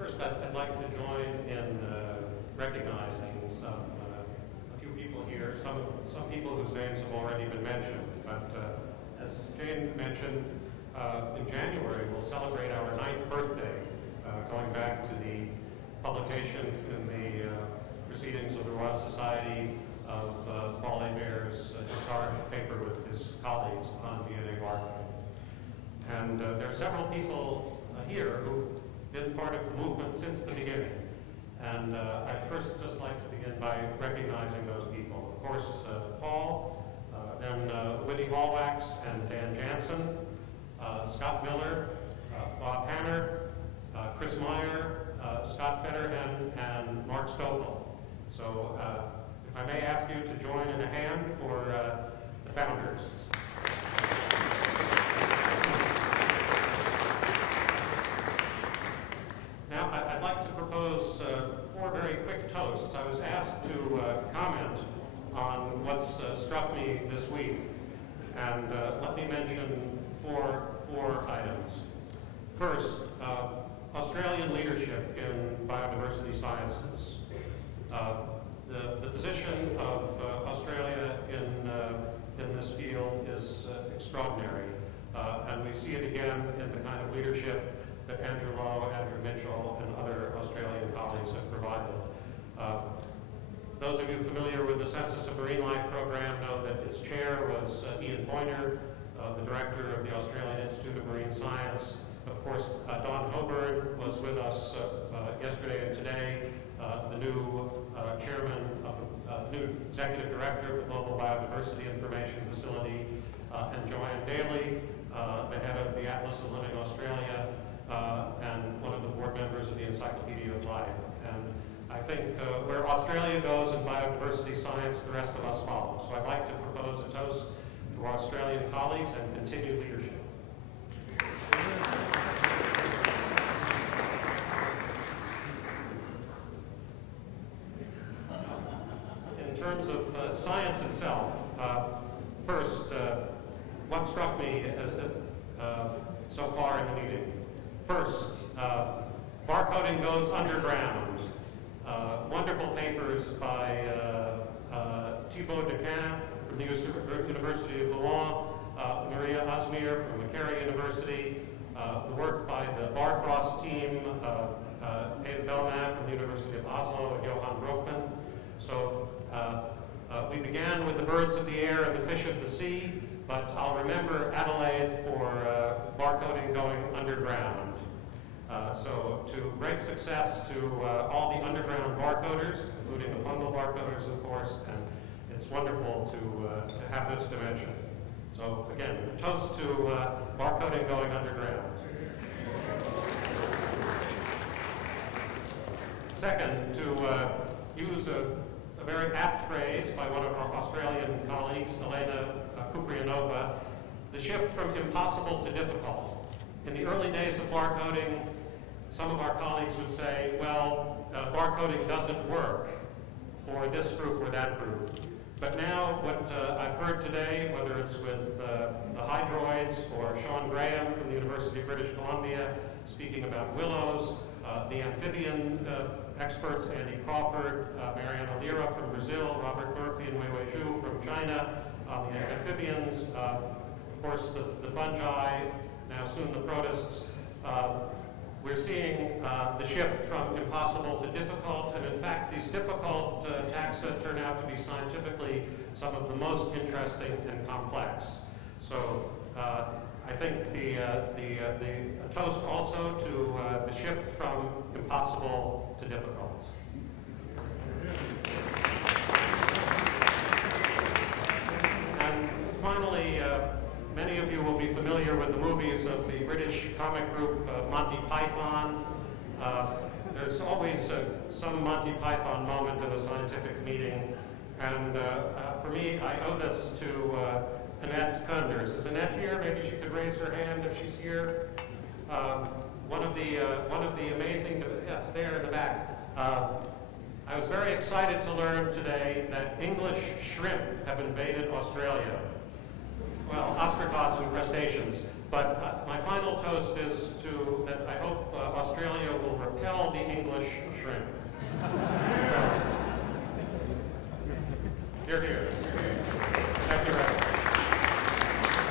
First, I'd like to join in recognizing a few people here, some people whose names have already been mentioned. But as Jane mentioned, in January we'll celebrate our 9th birthday, going back to the publication in the Proceedings of the Royal Society of Paul Hébert's historic paper with his colleagues on DNA Barcode. And there are several people here who've been part of the movement since the beginning. And I'd first just like to begin by recognizing those people. Of course, Paul, then Whitney Hallwax and Dan Jansen, Scott Miller, Bob Hanner, Chris Meyer, Scott Fetterhen, and Mark Stokel. So if I may ask you to join in a hand for the founders. Now, I'd like to propose 4 very quick toasts. I was asked to comment on what's struck me this week, and let me mention four items. First, Australian leadership in biodiversity sciences. The position of Australia in this field is extraordinary, and we see it again in the kind of leadership that Andrew Lowe, Andrew Mitchell, and other Australian colleagues have provided. Those of you familiar with the Census of Marine Life program know that its chair was Ian Pointer, the director of the Australian Institute of Marine Science. Of course, Don Hoburn was with us yesterday and today, the new chairman of the new executive director of the Global Biodiversity Information Facility, and Joanne Daly, the head of the Atlas of Living Australia, and one of the board members of the Encyclopedia of Life. And I think where Australia goes in biodiversity science, the rest of us follow. So I'd like to propose a toast to our Australian colleagues and continued leadership. In terms of science itself, first, what struck me so far in the meeting. First, barcoding goes underground. Wonderful papers by Thibaut Dequin from the University of Louvain, Maria Asmir from Macquarie University, the work by the Barfrost team, Eva Belknap from the University of Oslo, and Johan Broekman. So we began with the birds of the air and the fish of the sea, but I'll remember Adelaide for barcoding going underground. So to great success to all the underground barcoders, including the fungal barcoders, of course, and it's wonderful to have this dimension. So again, a toast to barcoding going underground. Second, to use a very apt phrase by one of our Australian colleagues, Elena Kuprianova, the shift from impossible to difficult. In the early days of barcoding, some of our colleagues would say, well, barcoding doesn't work for this group or that group. But now what I've heard today, whether it's with the hydroids or Sean Graham from the University of British Columbia speaking about willows, the amphibian experts, Andy Crawford, Mariana Lira from Brazil, Robert Murphy and Wei Zhu from China, the amphibians, of course the fungi, now soon the protists. We're seeing the shift from impossible to difficult, and in fact these difficult taxa turn out to be scientifically some of the most interesting and complex. So I think the toast also to the shift from impossible to difficult. And finally, many of you will be familiar with the movies of the British comic group Monty Python. There's always some Monty Python moment in a scientific meeting, and for me, I owe this to Annette Kunders. Is Annette here? Maybe she could raise her hand if she's here. One of the amazing, yes, there in the back. I was very excited to learn today that English shrimp have invaded Australia. Well, ostracods and crustaceans. But my final toast is that I hope Australia will compel the English shrimp. So, here, here.